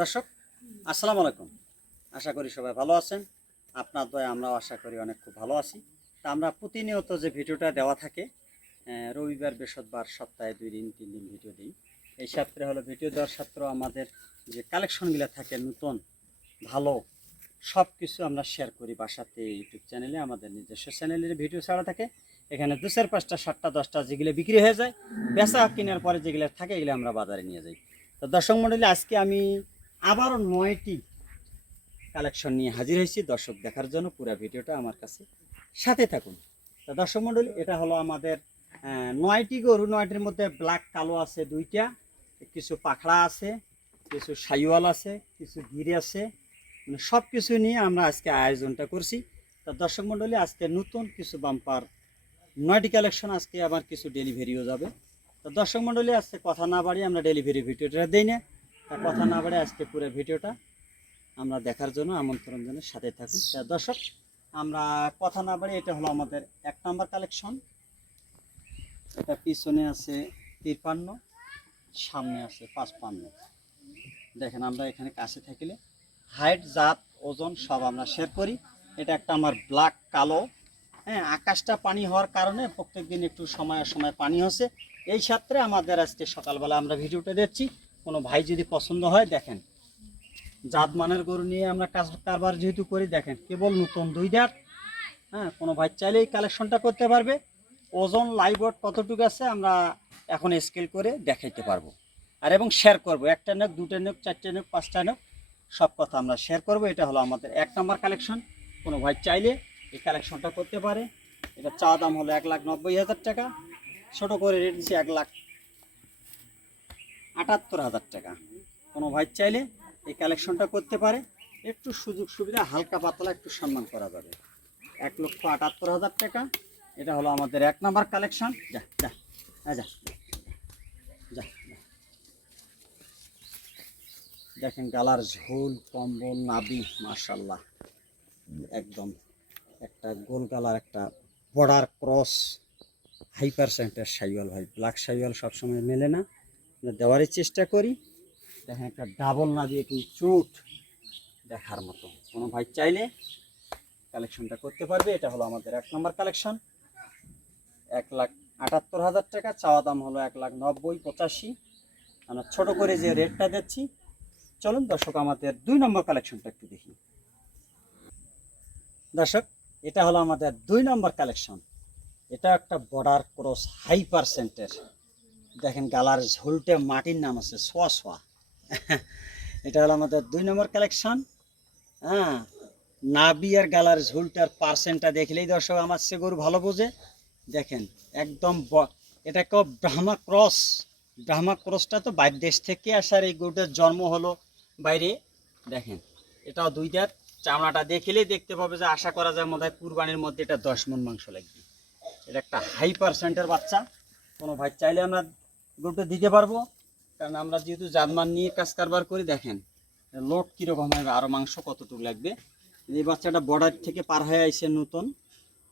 দর্শক, আসসালামু আলাইকুম। আশা করি সবাই ভালো আছেন। আপনার দয়া, আমরাও আশা করি অনেক খুব ভালো আছি। তা আমরা প্রতিনিয়ত যে ভিডিওটা দেওয়া থাকে রবিবার, বৃহস্পতিবার সপ্তাহে দুই দিন, তিন দিন ভিডিও দিই। এই সপ্তাহে হলো ভিডিও দেওয়ার ছাত্র। আমাদের যে কালেকশনগুলো থাকে, নতুন, ভালো সব কিছু আমরা শেয়ার করি বাসাতে, ইউটিউব চ্যানেলে আমাদের নিজস্ব চ্যানেলের ভিডিও ছাড়া থাকে। এখানে দু চার পাঁচটা, সাতটা, দশটা যেগুলো বিক্রি হয়ে যায়, বেচা কেনার পরে যেগুলো থাকে, এগুলো আমরা বাজারে নিয়ে যাই। তো দর্শক মণ্ডলী আজকে আমি আবারও নয়টি কালেকশন নিয়ে হাজির হয়েছি। দর্শক দেখার জন্য পুরো ভিডিওটা আমার কাছে সাথে থাকুন। তা দর্শক মণ্ডলী, এটা হলো আমাদের নয়টি গরু, নয়টির মধ্যে ব্ল্যাক কালো আছে দুইটা, কিছু পাখড়া আছে, কিছু সাইওয়াল আছে, কিছু গিরি আছে মানে সব কিছু নিয়ে আমরা আজকে আয়োজনটা করছি। তা দর্শক মণ্ডলী, আজকে নতুন কিছু বাম্পার নয়টি কালেকশন, আজকে আবার কিছু ডেলিভারিও যাবে। তো দর্শক মণ্ডলী, আজকে কথা না বাড়িয়ে আমরা ডেলিভারি ভিডিওটা দিই না। কথা না বাড়ে আজকে পুরো ভিডিওটা আমরা দেখার জন্য, আমন্ত্রণ জানাই সাথে থাকুন। দর্শক, আমরা কথা না বাড়িয়ে এটা হলো আমাদের এক নাম্বার কালেকশন। এটা পিছনে আছে তিরপান্ন, সামনে আছে পাঁচপান্ন। দেখেন আমরা এখানে কাছে থাকলে হাইট জাত, ওজন সব আমরা শেয়ার করি। এটা একটা আমার ব্ল্যাক কালো। হ্যাঁ আকাশটা পানি হওয়ার কারণে প্রত্যেক দিন একটু সময় সময় পানি হচ্ছে। এই সাথে আমাদের আজকে সকালবেলা আমরা ভিডিওটা দিচ্ছি কোনো ভাই যদি পছন্দ হয়, দেখেন। জাত মানের গরু নিয়ে আমরা কাজ কারবার যেহেতু করি, দেখেন, কেবল নতুন দুই দাঁত হ্যাঁ কোনো ভাই চাইলেই কালেকশনটা করতে পারবে। ওজন লাইভট কতটুকু আছে, আমরা এখন স্কেল করে দেখাইতে পারব। আর এবং শেয়ার করব, একটা নেক, দুটো নেক, চারটে নেক, পাঁচটা নেক, সব কথা আমরা শেয়ার করব। এটা হলো আমাদের এক নম্বর কালেকশন কোনো ভাই চাইলে এই কালেকশনটা করতে পারে। এটা চা দাম হলো এক লাখ নব্বই হাজার টাকা। ছোটো করে রেট দিচ্ছি এক লাখ আটাত্তর হাজার টাকা। কোনো ভাই চাইলে এই কালেকশনটা করতে পারে। একটু সুযোগ সুবিধা, হালকা পাতলা একটু সম্মান করা যাবে। এক লক্ষ আটাত্তর হাজার টাকা। এটা হলো আমাদের এক নাম্বার কালেকশন যা যা হ্যাঁ যা যা। দেখেন গালার ঝোল, কম্বল, নাবি মার্শাল্লাহ একদম একটা গোল গালার একটা বর্ডার ক্রস হাই পার্সেন্টের সাইওয়াল ভাই। ব্ল্যাক সাইওয়াল সবসময় মেলে না। দেওয়ারই চেষ্টা করি। দেখেন একটা ডাবল না দিয়ে একটু চুট দেখার মতো। কোনো ভাই চাইলে কালেকশনটা করতে পারবে। এটা হলো আমাদের এক নম্বর কালেকশন এক লাখ আটাত্তর হাজার টাকা। চাওয়া দাম হলো এক লাখ নব্বই, পঁচাশি। আমরা ছোট করে যে রেটটা দিচ্ছি। চলুন দর্শক, আমাদের দুই নম্বর কালেকশনটা একটু দেখি। দর্শক, এটা হলো আমাদের দুই নম্বর কালেকশন এটা একটা বর্ডার ক্রস হাই পার্সেন্টের দেখেন গালার ঝোলটে মাটির নাম আছে সোয়া সোয়া এটা হলো আমাদের দুই নম্বর কালেকশন হ্যাঁ নাবি আর গালার ঝোলটার পার্সেন্টটা দেখলেই দর্শক আমার সে গরু ভালো বোঝে। দেখেন, একদম এটা একটা ব্রাহ্মা ক্রস। ব্রাহ্মা ক্রসটা তো বাইর দেশ থেকে আসার এই গরুটার জন্ম হলো বাইরে। দেখেন, এটাও দুই দাঁত চামড়াটা দেখলেই দেখতে পাবে যে আশা করা যায় হয় কুরবানির মধ্যে এটা দশ মন মাংস লাগবে। এটা একটা হাই পার্সেন্টের বাচ্চা। কোনো ভাই চাইলে আমরা গরুটা দিতে পারব। কারণ আমরা যেহেতু জাতমান নিয়ে কাজ কারবার করি, দেখেন লোড কীরকম হবে আরও মাংস কতটুকু লাগবে। এই বাচ্চাটা বর্ডার থেকে পার হয়ে আইসে নতুন,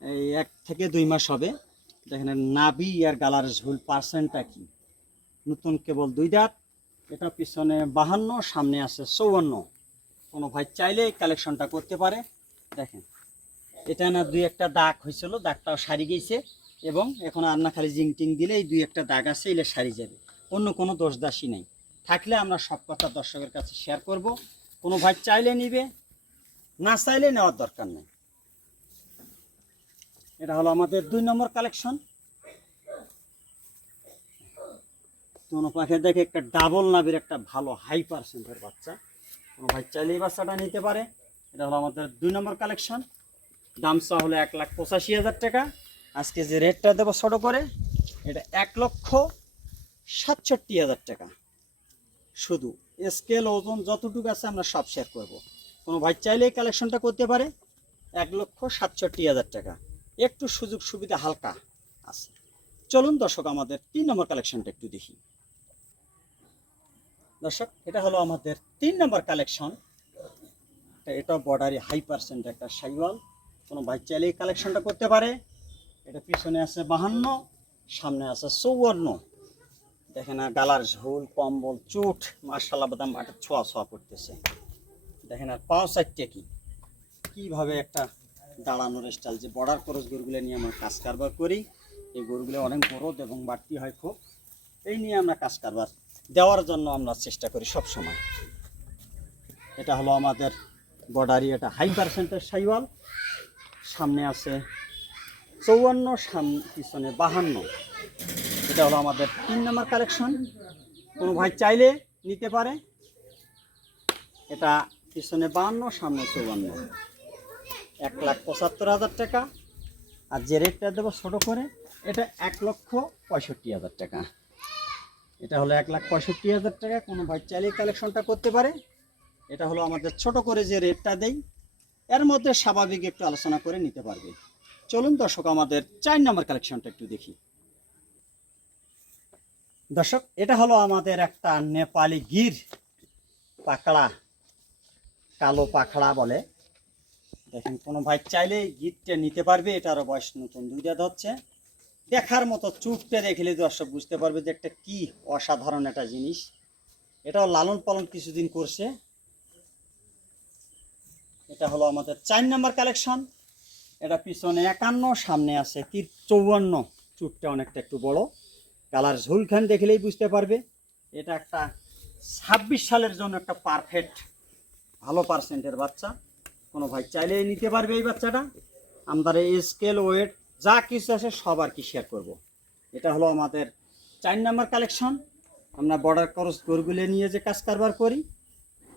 এই এক থেকে দুই মাস হবে। দেখেন নাবি আর গালার ঝুল পার্সেন্টটা কি? নতুন কেবল দুই দাঁত, এটা পিছনে বাহান্ন, সামনে আছে চৌয়ান্ন। কোনো ভাই চাইলে কালেকশনটা করতে পারে। দেখেন, এটা না দুই একটা দাগ হয়েছিল, দাগটাও সারি গেছে। এবং এখন আর না খালি জিং টিং দিলে এই দুই একটা দাগ আছে, এলে সারি যাবে। অন্য কোনো দোষ দাসী নেই। থাকলে আমরা সব কথা দর্শকের কাছে শেয়ার করব। কোনো ভাই চাইলে নিবে, না চাইলে নেওয়ার দরকার নেই। এটা হলো আমাদের দুই নম্বর কালেকশন কোনো পাখি দেখে একটা ডাবল নাবির একটা ভালো হাই পার্সেন্টের বাচ্চা। কোনো ভাই চাইলে এই বাচ্চাটা নিতে পারে। এটা হলো আমাদের দুই নম্বর কালেকশন দাম চা হলো এক লাখ পঁচাশি হাজার টাকা। আজকে যে রেটটা দেবো ছোটো করে, এটা এক লক্ষ সাতষট্টি হাজার টাকা। শুধু স্কেল ওজন যতটুকু আছে আমরা সব শেয়ার করব। কোনো ভাই চাইলে কালেকশনটা করতে পারে, এক লক্ষ সাতষট্টি হাজার টাকা। একটু সুযোগ সুবিধা হালকা আছে। চলুন দর্শক, আমাদের তিন নম্বর কালেকশনটা একটু দেখি। দর্শক, এটা হলো আমাদের তিন নম্বর কালেকশন এটা বর্ডারি হাই পার্সেন্ট একটা সাইওয়াল। কোনো ভাই চাইলে কালেকশনটা করতে পারে। এটা পিছনে আছে বাহান্ন, সামনে আছে চৌয়ান্ন। দেখেন আর গালার ঝোল, কম্বল, চুট মার্শাল্লাহ বাদাম একটা ছোঁয়া ছোঁয়া করতেছে। দেখেন আর পাও সাইডটা কি? কীভাবে একটা দাঁড়ানোর স্টাইল যে বর্ডার ক্রস গরুগুলো নিয়ে আমরা কাজ কারবার করি, এই গরুগুলো অনেক গ্রোথ এবং বাড়তি হয় খুব। এই নিয়ে আমরা কাজ কারবার দেওয়ার জন্য আমরা চেষ্টা করি সব সময় এটা হলো আমাদের বর্ডারি, এটা হাই পার্সেন্টের সাইওয়াল। সামনে আছে চৌয়ান্ন সাম পিছনে বাহান্ন। এটা হলো আমাদের তিন নম্বর কালেকশন। কোনো ভাই চাইলে নিতে পারে। এটা পিছনে বাহান্ন, সামনে চৌয়ান্ন। এক লাখ পঁচাত্তর হাজার টাকা। আর যে রেটটা দেবো ছোটো করে, এটা এক লক্ষ পঁয়ষট্টি হাজার টাকা। এটা হলো এক লাখ পঁয়ষট্টি হাজার টাকা। কোনো ভাই চাইলে কালেকশনটা করতে পারে। এটা হলো আমাদের ছোট করে যে রেটটা দেই, এর মধ্যে স্বাভাবিক একটু আলোচনা করে নিতে পারবে। চলুন দর্শক, আমাদের চার নম্বর কালেকশনটা একটু দেখি। দর্শক, এটা হলো আমাদের একটা নেপালি গির পাকড়া, কালো পাখড়া বলে। দেখেন, কোনো ভাই চাইলে গিরটা নিতে পারবে এটারও বয়স নতুন দুইটা হচ্ছে দেখার মতো চুপটা দেখলে দর্শক বুঝতে পারবে যে একটা কি অসাধারণ একটা জিনিস। এটাও লালন পালন কিছুদিন করছে। এটা হলো আমাদের চার নাম্বার কালেকশন এটা পিছনে একান্ন, সামনে আছে তীর চৌয়ান্ন। চুপটা অনেকটা একটু বড়। কালার ঝুলখান দেখলেই বুঝতে পারবে। এটা একটা ছাব্বিশ সালের জন্য একটা পারফেক্ট ভালো পার্সেন্টের বাচ্চা। কোনো ভাই চাইলেই নিতে পারবে এই বাচ্চাটা। আমাদের স্কেল ওয়েট যা কিছু আছে সব আর কি শেয়ার করব। এটা হলো আমাদের চার নাম্বার কালেকশন আমরা বর্ডার ক্রস গরুগুলো নিয়ে যে কাজ কারবার করি,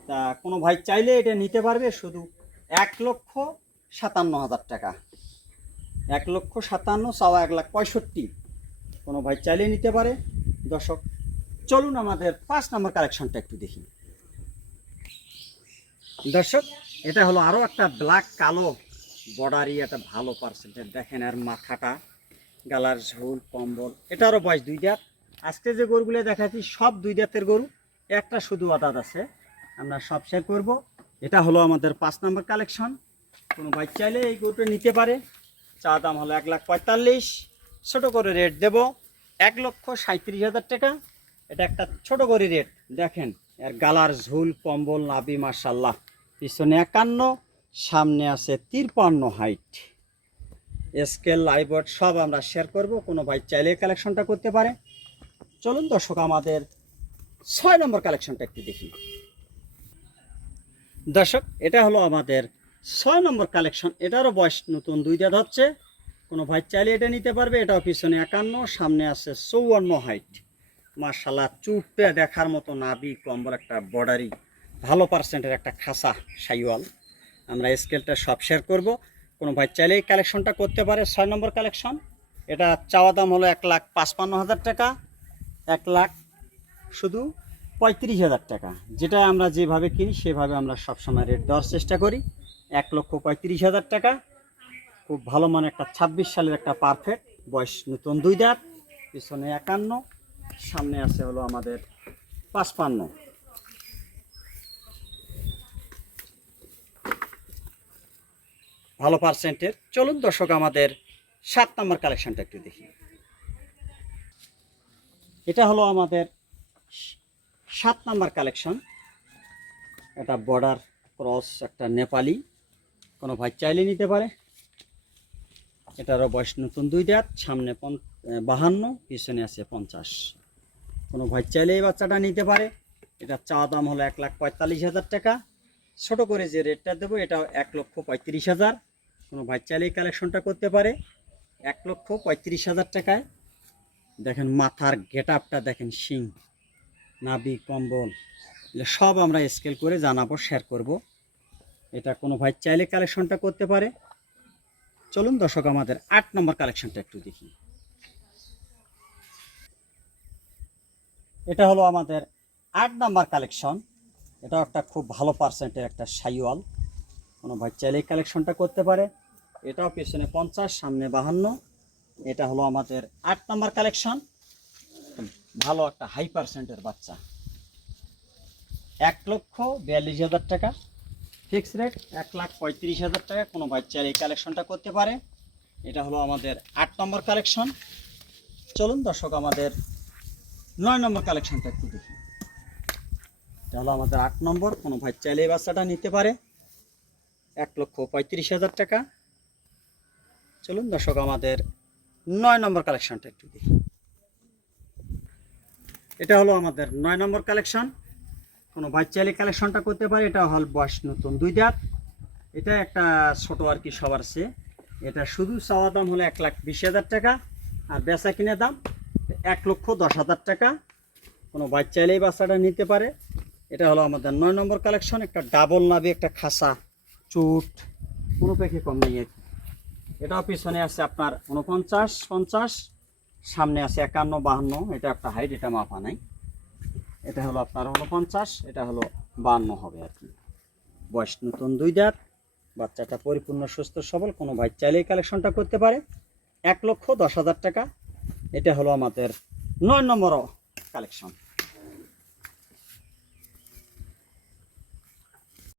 তা কোনো ভাই চাইলে এটা নিতে পারবে। শুধু এক লক্ষ সাতান্ন হাজার টাকা। এক লক্ষ সাতান্ন, চাওয়া এক লাখ পঁয়ষট্টি। কোনো ভাই চাইলে নিতে পারে। দর্শক, চলুন আমাদের পাঁচ নাম্বার কালেকশনটা একটু দেখি। দর্শক, এটা হলো আরও একটা ব্ল্যাক কালো বর্ডারি একটা ভালো পার্সেন্টের দেখেন আর মাথাটা, গালার ঝোল, কম্বল, এটারও বয়স দুই দাঁত আজকে যে গরুগুলো দেখাচ্ছি, সব দুই দাঁতের গরু। একটা শুধু আদাত আছে, আমরা সব শেয়ার করব। এটা হলো আমাদের পাঁচ নাম্বার কালেকশন। কোনো ভাই চাইলে এই গরুটা নিতে পারে। চা দাম হলো এক লাখ পঁয়তাল্লিশ। ছোটো করে রেট দেব এক লক্ষ সাঁত্রিশ হাজার টাকা। এটা একটা ছোট করে রেট। দেখেন, এর গালার ঝুল, কম্বল নাবি মার্শাল্লাহ পিছনে একান্ন, সামনে আছে তিরপান্ন হাইট। স্কেল লাইবট সব আমরা শেয়ার করব। কোনো ভাই চাইলে কালেকশনটা করতে পারে। চলুন দর্শক, আমাদের ছয় নম্বর কালেকশনটা একটু দেখি। দর্শক, এটা হলো আমাদের ছয় নম্বর কালেকশন, এটারও বয়স নতুন দুই দাঁত হচ্ছে কোনো ভাই চাইলে এটা নিতে পারবে, এটাও পিছনে একান্ন, সামনে আছে চৌয়ান্ন হাইট মার্শাল্লাহ চুপে দেখার মতো নাবি কম্বল, একটা বর্ডারি, ভালো পার্সেন্টের একটা খাসা সাইওয়াল। আমরা স্কেলটা সব শেয়ার করব। কোনো ভাই চাইলে এই কালেকশনটা করতে পারে, ছয় নম্বর কালেকশন। এটা চাওয়া দাম হলো এক লাখ পাঁচপান্ন হাজার টাকা, এক লাখ শুধু পঁয়ত্রিশ হাজার টাকা। যেটা আমরা যেভাবে কিনি, সেভাবে আমরা সবসময় রেট দেওয়ার চেষ্টা করি। এক লক্ষ পঁয়ত্রিশ হাজার টাকা। খুব ভালো মানে একটা ছাব্বিশ সালের একটা পারফেক্ট বয়স নতুন দুই দাঁত, পিছনে একান্ন, সামনে আছে হলো আমাদের পাঁচপান্ন। ভালো পার্সেন্টের চলুন দর্শক, আমাদের সাত নম্বর কালেকশনটা একটু দেখি। এটা হলো আমাদের সাত নাম্বার কালেকশন এটা বর্ডার ক্রস একটা নেপালি। কোনো ভাই চাইলে নিতে পারে। এটারও বয়স নতুন দুই দাঁত, সামনে পন বাহান্ন, পিছনে আছে পঞ্চাশ। কোনো ভাই চাইলে এই বাচ্চাটা নিতে পারে। এটা চা দাম হলো এক লাখ পঁয়তাল্লিশ হাজার টাকা। ছোট করে যে রেটটা দেবো এটা এক লক্ষ পঁয়ত্রিশ হাজার। কোনো ভাই চাইলে এই কালেকশনটা করতে পারে। এক লক্ষ পঁয়ত্রিশ হাজার টাকায়। দেখেন মাথার গেট আপটা দেখেন শিং নাবি কম্বল। সব আমরা স্কেল করে জানাব শেয়ার করব। এটা কোনো ভাই চাইলে কালেকশনটা করতে পারে। চলুন দর্শক, আমাদের আট নম্বর কালেকশনটা একটু দেখি। এটা হলো আমাদের আট নম্বর কালেকশন এটা একটা খুব ভালো পার্সেন্টের একটা সাইওয়াল। কোনো ভাই চাইলে কালেকশনটা করতে পারে। এটাও পেছনে পঞ্চাশ, সামনে বাহান্ন। এটা হলো আমাদের আট নম্বর কালেকশন ভালো একটা হাই পার্সেন্টের বাচ্চা। এক লক্ষ বিয়াল্লিশ হাজার টাকা। Fix rate? এক লাখ পঁয়ত্রিশ হাজার টাকা। কোনো বাচ্চার এই কালেকশনটা করতে পারে। এটা হলো আমাদের আট নম্বর কালেকশন চলুন দর্শক, আমাদের নয় নম্বর কালেকশনটা একটু দেখি। এটা হলো আমাদের আট নম্বর। কোনো ভাই চাইলে এই বাচ্চাটা নিতে পারে। এক লক্ষ পঁয়ত্রিশ হাজার টাকা। চলুন দর্শক, আমাদের নয় নম্বর কালেকশনটা একটু দেখি। এটা হলো আমাদের নয় নম্বর কালেকশন কোনো চাইলে কালেকশনটা করতে পারে, এটা হল বয়স নতুন। দুই দাঁত, এটা একটা ছোট আর কি সবার চেয়ে এটা শুধু চাওয়া দাম হলো এক লাখ বিশ হাজার টাকা, আর বেচা কিনে দাম এক লক্ষ দশ হাজার টাকা। কোনো চাইলেই বাচ্চাটা নিতে পারে। এটা হলো আমাদের নয় নম্বর কালেকশন, একটা ডাবল নাবি, একটা খাসা, চুট, কোনো পেখে কম নেই আর। এটাও পিছনে আছে আপনার উনপঞ্চাশ পঞ্চাশ, সামনে আছে একান্ন, বাহান্ন, এটা একটা হাইট এটা মাপা নাই। এটা হলো আপনার উনপঞ্চাশ এটা হলো বান্ন হবে আর কি। বয়স নতুন দুই দাঁত, বাচ্চাটা পরিপূর্ণ, সুস্থ, সবল, কোনো ভাই চাইলেই কালেকশনটা করতে পারে। এক লক্ষ দশ হাজার টাকা, এটা হলো আমাদের নয় নম্বর কালেকশন